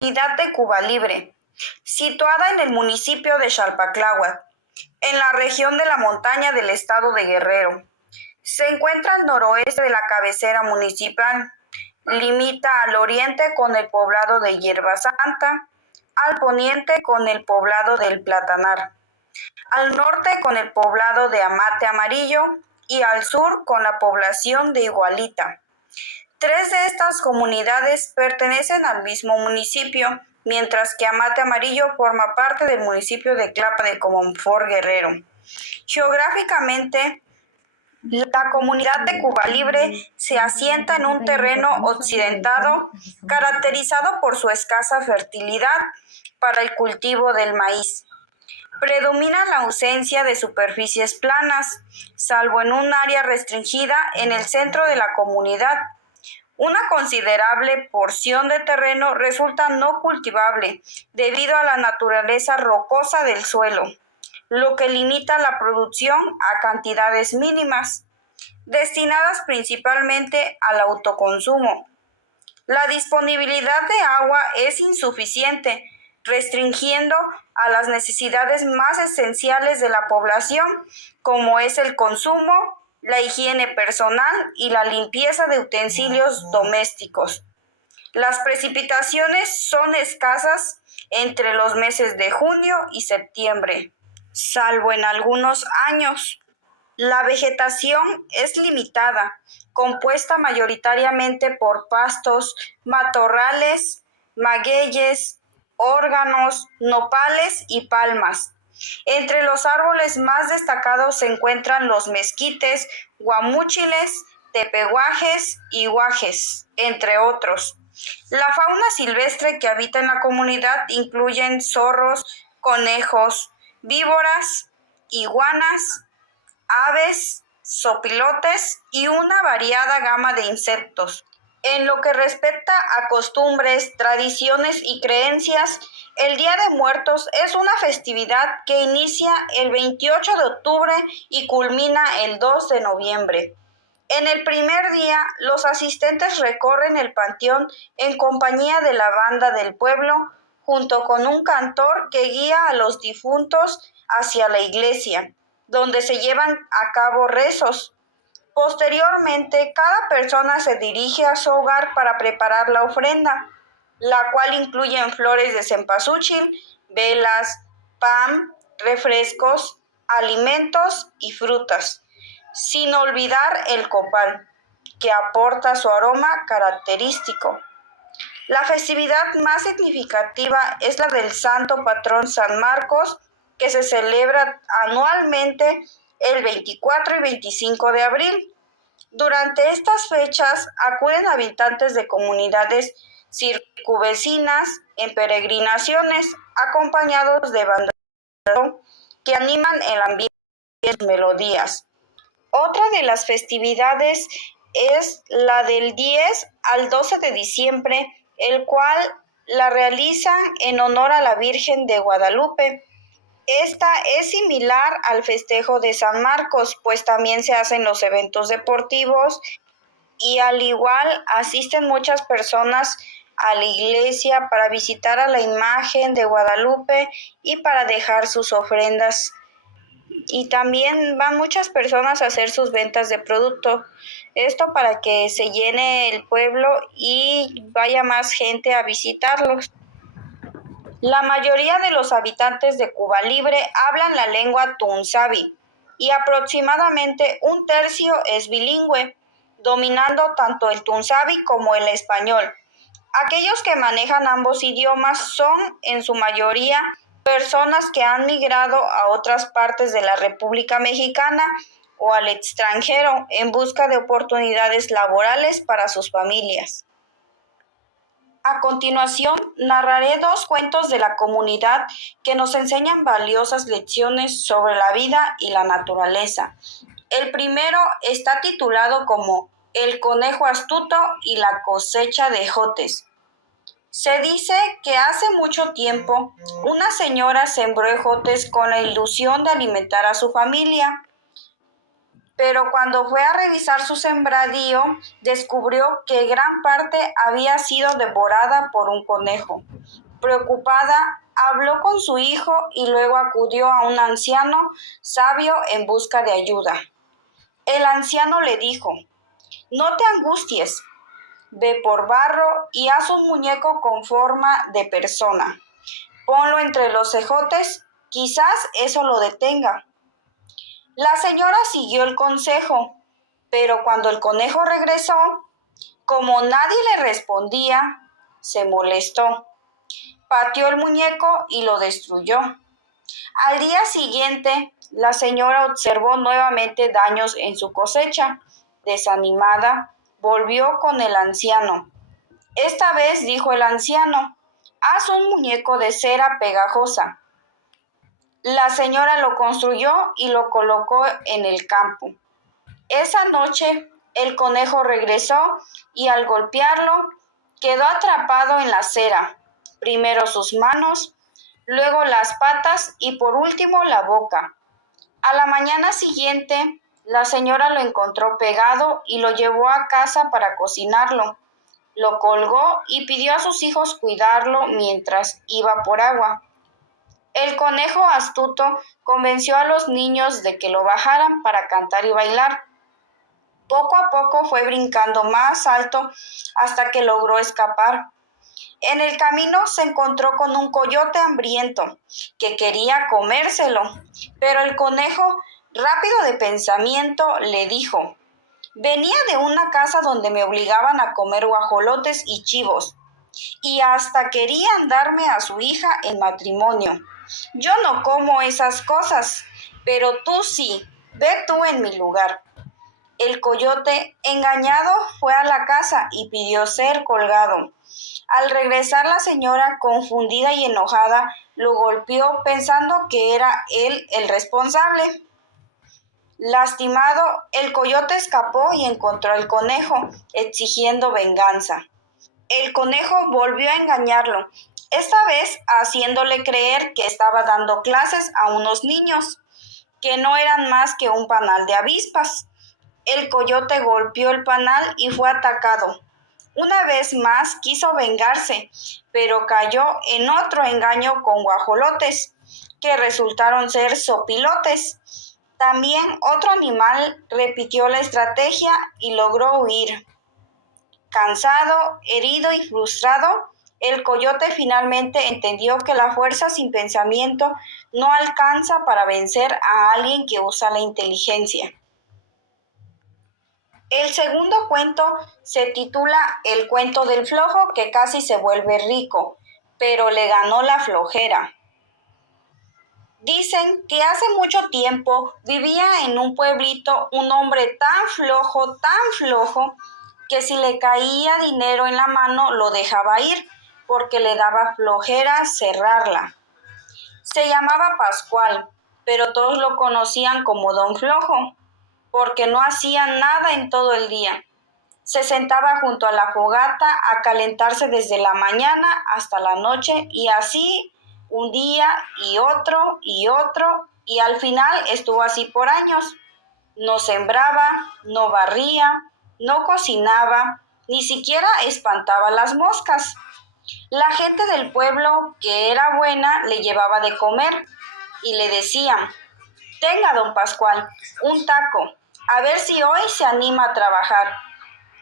Comunidad de Cuba Libre, situada en el municipio de Xalpatláhuac, en la región de la montaña del estado de Guerrero. Se encuentra al noroeste de la cabecera municipal. Limita al oriente con el poblado de Hierba Santa, al poniente con el poblado del Platanar, al norte con el poblado de Amate Amarillo y al sur con la población de Igualita. Tres de estas comunidades pertenecen al mismo municipio, mientras que Amate Amarillo forma parte del municipio de Tlapa de Comonfort, Guerrero. Geográficamente, la comunidad de Cuba Libre se asienta en un terreno occidentado caracterizado por su escasa fertilidad para el cultivo del maíz. Predomina la ausencia de superficies planas, salvo en un área restringida en el centro de la comunidad. Una considerable porción de terreno resulta no cultivable debido a la naturaleza rocosa del suelo, lo que limita la producción a cantidades mínimas, destinadas principalmente al autoconsumo. La disponibilidad de agua es insuficiente, restringiendo a las necesidades más esenciales de la población, como es el consumo, la higiene personal y la limpieza de utensilios domésticos. Las precipitaciones son escasas entre los meses de junio y septiembre, salvo en algunos años. La vegetación es limitada, compuesta mayoritariamente por pastos, matorrales, magueyes, órganos, nopales y palmas. Entre los árboles más destacados se encuentran los mezquites, guamúchiles, tepehuajes y guajes, entre otros. La fauna silvestre que habita en la comunidad incluyen zorros, conejos, víboras, iguanas, aves, zopilotes y una variada gama de insectos. En lo que respecta a costumbres, tradiciones y creencias, el Día de Muertos es una festividad que inicia el 28 de octubre y culmina el 2 de noviembre. En el primer día, los asistentes recorren el panteón en compañía de la banda del pueblo, junto con un cantor que guía a los difuntos hacia la iglesia, donde se llevan a cabo rezos. Posteriormente, cada persona se dirige a su hogar para preparar la ofrenda, la cual incluye flores de cempasúchil, velas, pan, refrescos, alimentos y frutas, sin olvidar el copal, que aporta su aroma característico. La festividad más significativa es la del santo patrón San Marcos, que se celebra anualmente el 24 y 25 de abril. Durante estas fechas acuden habitantes de comunidades circunvecinas en peregrinaciones, acompañados de bandas que animan el ambiente y melodías. Otra de las festividades es la del 10 al 12 de diciembre, el cual la realizan en honor a la Virgen de Guadalupe. Esta es similar al festejo de San Marcos, pues también se hacen los eventos deportivos y al igual asisten muchas personas a la iglesia para visitar a la imagen de Guadalupe y para dejar sus ofrendas. Y también van muchas personas a hacer sus ventas de producto. Esto para que se llene el pueblo y vaya más gente a visitarlos. La mayoría de los habitantes de Cuba Libre hablan la lengua tunzabi y aproximadamente un tercio es bilingüe, dominando tanto el tunzabi como el español. Aquellos que manejan ambos idiomas son, en su mayoría, personas que han migrado a otras partes de la República Mexicana o al extranjero en busca de oportunidades laborales para sus familias. A continuación, narraré dos cuentos de la comunidad que nos enseñan valiosas lecciones sobre la vida y la naturaleza. El primero está titulado como El conejo astuto y la cosecha de ejotes. Se dice que hace mucho tiempo una señora sembró ejotes con la ilusión de alimentar a su familia, pero cuando fue a revisar su sembradío, descubrió que gran parte había sido devorada por un conejo. Preocupada, habló con su hijo y luego acudió a un anciano sabio en busca de ayuda. El anciano le dijo: «No te angusties, ve por barro y haz un muñeco con forma de persona. Ponlo entre los ejotes, quizás eso lo detenga». La señora siguió el consejo, pero cuando el conejo regresó, como nadie le respondía, se molestó. Pateó el muñeco y lo destruyó. Al día siguiente, la señora observó nuevamente daños en su cosecha. Desanimada, volvió con el anciano. Esta vez dijo el anciano: «Haz un muñeco de cera pegajosa». La señora lo construyó y lo colocó en el campo. Esa noche, el conejo regresó y al golpearlo, quedó atrapado en la cera. Primero sus manos, luego las patas y por último la boca. A la mañana siguiente, la señora lo encontró pegado y lo llevó a casa para cocinarlo. Lo colgó y pidió a sus hijos cuidarlo mientras iba por agua. El conejo astuto convenció a los niños de que lo bajaran para cantar y bailar. Poco a poco fue brincando más alto hasta que logró escapar. En el camino se encontró con un coyote hambriento que quería comérselo, pero el conejo, rápido de pensamiento, le dijo: «Venía de una casa donde me obligaban a comer guajolotes y chivos, y hasta querían darme a su hija en matrimonio. Yo no como esas cosas, pero tú sí, ve tú en mi lugar». El coyote, engañado, fue a la casa y pidió ser colgado. Al regresar la señora, confundida y enojada, lo golpeó pensando que era él el responsable. Lastimado, el coyote escapó y encontró al conejo, exigiendo venganza. El conejo volvió a engañarlo, esta vez haciéndole creer que estaba dando clases a unos niños, que no eran más que un panal de avispas. El coyote golpeó el panal y fue atacado. Una vez más quiso vengarse, pero cayó en otro engaño con guajolotes, que resultaron ser sopilotes. También otro animal repitió la estrategia y logró huir. Cansado, herido y frustrado, el coyote finalmente entendió que la fuerza sin pensamiento no alcanza para vencer a alguien que usa la inteligencia. El segundo cuento se titula El cuento del flojo que casi se vuelve rico, pero le ganó la flojera. Dicen que hace mucho tiempo vivía en un pueblito un hombre tan flojo, que si le caía dinero en la mano lo dejaba ir, porque le daba flojera cerrarla. Se llamaba Pascual, pero todos lo conocían como Don Flojo, porque no hacía nada en todo el día. Se sentaba junto a la fogata a calentarse desde la mañana hasta la noche, y así un día y otro, y al final estuvo así por años. No sembraba, no barría, no cocinaba, ni siquiera espantaba las moscas. La gente del pueblo, que era buena, le llevaba de comer y le decían: «Tenga, don Pascual, un taco, a ver si hoy se anima a trabajar».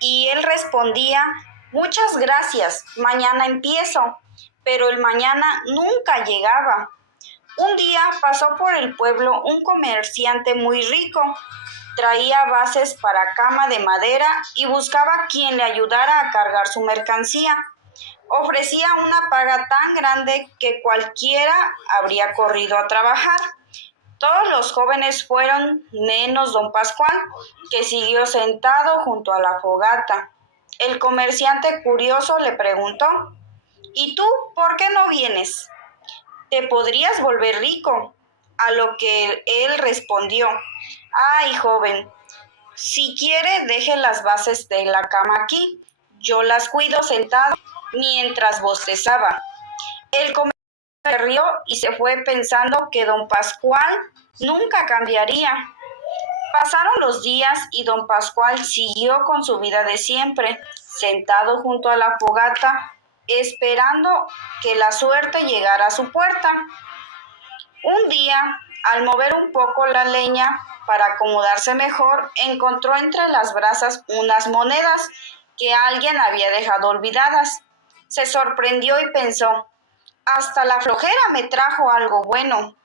Y él respondía: «Muchas gracias, mañana empiezo». Pero el mañana nunca llegaba. Un día pasó por el pueblo un comerciante muy rico. Traía bases para cama de madera y buscaba quien le ayudara a cargar su mercancía. Ofrecía una paga tan grande que cualquiera habría corrido a trabajar. Todos los jóvenes fueron, menos don Pascual, que siguió sentado junto a la fogata. El comerciante curioso le preguntó: «¿Y tú por qué no vienes? Te podrías volver rico». A lo que él respondió: «Ay, joven, si quiere deje las bases de la cama aquí. Yo las cuido sentado mientras bostezaba». El comerciante se rió y se fue pensando que don Pascual nunca cambiaría. Pasaron los días y don Pascual siguió con su vida de siempre, sentado junto a la fogata, esperando que la suerte llegara a su puerta. Un día, al mover un poco la leña para acomodarse mejor, encontró entre las brasas unas monedas que alguien había dejado olvidadas. Se sorprendió y pensó, hasta la flojera me trajo algo bueno.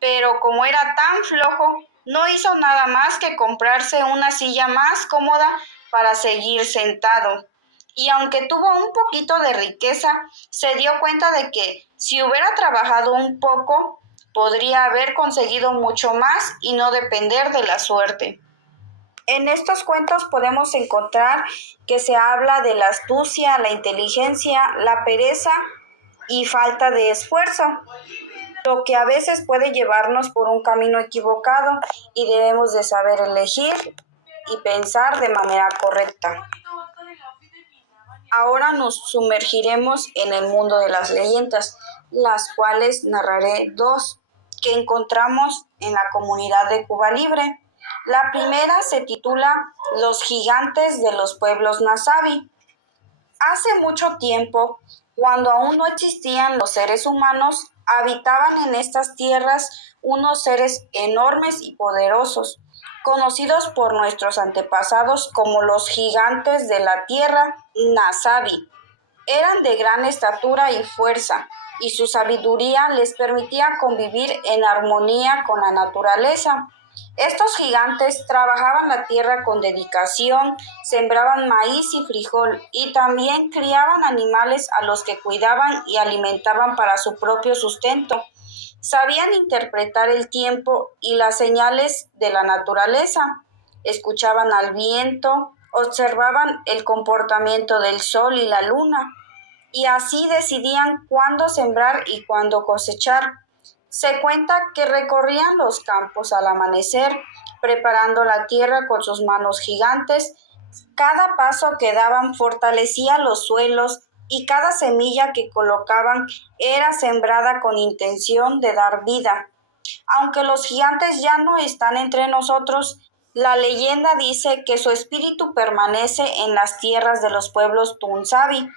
Pero como era tan flojo, no hizo nada más que comprarse una silla más cómoda para seguir sentado. Y aunque tuvo un poquito de riqueza, se dio cuenta de que si hubiera trabajado un poco, podría haber conseguido mucho más y no depender de la suerte. En estos cuentos podemos encontrar que se habla de la astucia, la inteligencia, la pereza y falta de esfuerzo, lo que a veces puede llevarnos por un camino equivocado y debemos de saber elegir y pensar de manera correcta. Ahora nos sumergiremos en el mundo de las leyendas, las cuales narraré dos que encontramos en la comunidad de Cuba Libre. La primera se titula Los gigantes de los pueblos Nasabi. Hace mucho tiempo, cuando aún no existían los seres humanos, habitaban en estas tierras unos seres enormes y poderosos, conocidos por nuestros antepasados como los gigantes de la tierra Nasabi. Eran de gran estatura y fuerza, y su sabiduría les permitía convivir en armonía con la naturaleza. Estos gigantes trabajaban la tierra con dedicación, sembraban maíz y frijol y también criaban animales a los que cuidaban y alimentaban para su propio sustento. Sabían interpretar el tiempo y las señales de la naturaleza. Escuchaban al viento, observaban el comportamiento del sol y la luna, y así decidían cuándo sembrar y cuándo cosechar. Se cuenta que recorrían los campos al amanecer, preparando la tierra con sus manos gigantes. Cada paso que daban fortalecía los suelos y cada semilla que colocaban era sembrada con intención de dar vida. Aunque los gigantes ya no están entre nosotros, la leyenda dice que su espíritu permanece en las tierras de los pueblos Tunsabi.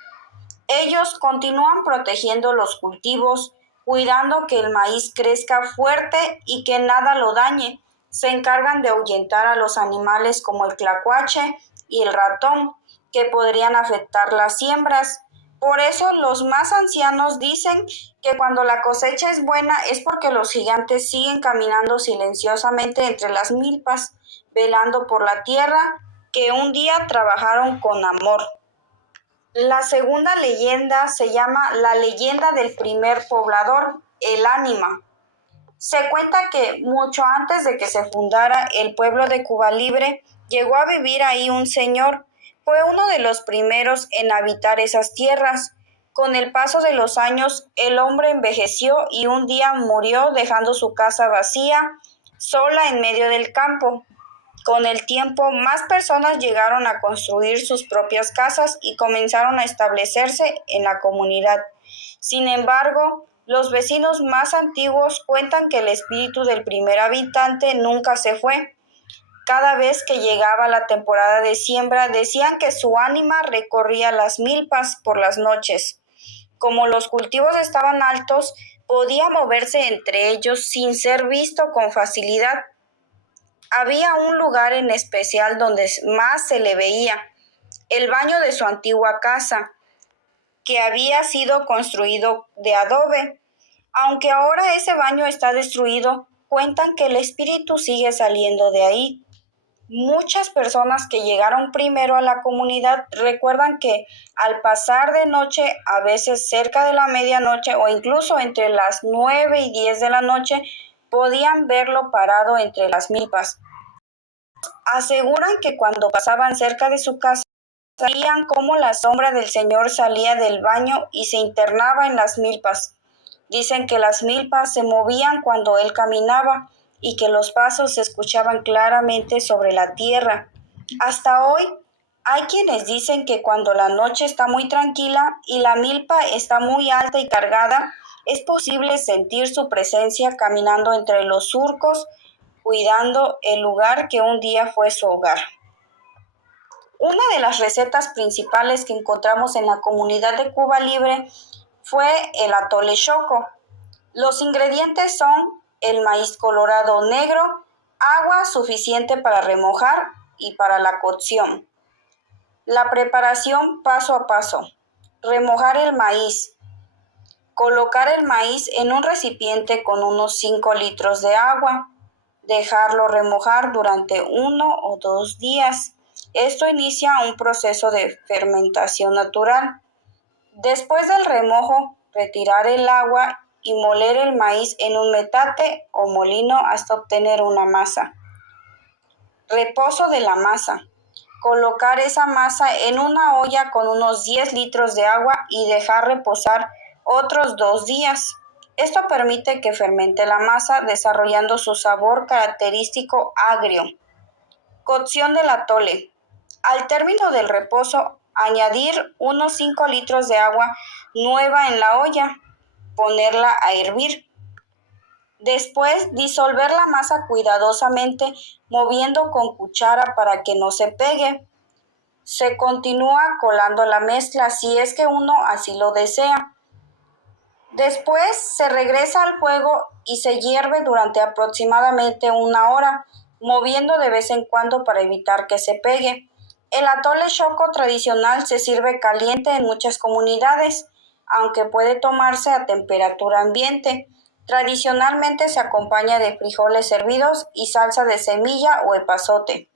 Ellos continúan protegiendo los cultivos, cuidando que el maíz crezca fuerte y que nada lo dañe. Se encargan de ahuyentar a los animales como el tlacuache y el ratón, que podrían afectar las siembras. Por eso los más ancianos dicen que cuando la cosecha es buena es porque los gigantes siguen caminando silenciosamente entre las milpas, velando por la tierra que un día trabajaron con amor. La segunda leyenda se llama la leyenda del primer poblador, el Ánima. Se cuenta que mucho antes de que se fundara el pueblo de Cuba Libre, llegó a vivir ahí un señor. Fue uno de los primeros en habitar esas tierras. Con el paso de los años, el hombre envejeció y un día murió dejando su casa vacía, sola en medio del campo. Con el tiempo, más personas llegaron a construir sus propias casas y comenzaron a establecerse en la comunidad. Sin embargo, los vecinos más antiguos cuentan que el espíritu del primer habitante nunca se fue. Cada vez que llegaba la temporada de siembra, decían que su ánima recorría las milpas por las noches. Como los cultivos estaban altos, podía moverse entre ellos sin ser visto con facilidad. Había un lugar en especial donde más se le veía, el baño de su antigua casa, que había sido construido de adobe. Aunque ahora ese baño está destruido, cuentan que el espíritu sigue saliendo de ahí. Muchas personas que llegaron primero a la comunidad recuerdan que al pasar de noche, a veces cerca de la medianoche o incluso entre las 9 y 10 de la noche, podían verlo parado entre las milpas. Aseguran que cuando pasaban cerca de su casa, veían cómo la sombra del señor salía del baño y se internaba en las milpas. Dicen que las milpas se movían cuando él caminaba y que los pasos se escuchaban claramente sobre la tierra. Hasta hoy, hay quienes dicen que cuando la noche está muy tranquila y la milpa está muy alta y cargada, es posible sentir su presencia caminando entre los surcos, cuidando el lugar que un día fue su hogar. Una de las recetas principales que encontramos en la comunidad de Cuba Libre fue el atole choco. Los ingredientes son el maíz colorado negro, agua suficiente para remojar y para la cocción. La preparación paso a paso. Remojar el maíz. Colocar el maíz en un recipiente con unos 5 litros de agua. Dejarlo remojar durante 1 o 2 días. Esto inicia un proceso de fermentación natural. Después del remojo, retirar el agua y moler el maíz en un metate o molino hasta obtener una masa. Reposo de la masa. Colocar esa masa en una olla con unos 10 litros de agua y dejar reposar otros 2 días. Esto permite que fermente la masa desarrollando su sabor característico agrio. Cocción del atole. Al término del reposo, añadir unos 5 litros de agua nueva en la olla, ponerla a hervir. Después, disolver la masa cuidadosamente, moviendo con cuchara para que no se pegue. Se continúa colando la mezcla si es que uno así lo desea. Después se regresa al fuego y se hierve durante aproximadamente 1 hora, moviendo de vez en cuando para evitar que se pegue. El atole choco tradicional se sirve caliente en muchas comunidades, aunque puede tomarse a temperatura ambiente. Tradicionalmente se acompaña de frijoles hervidos y salsa de semilla o epazote.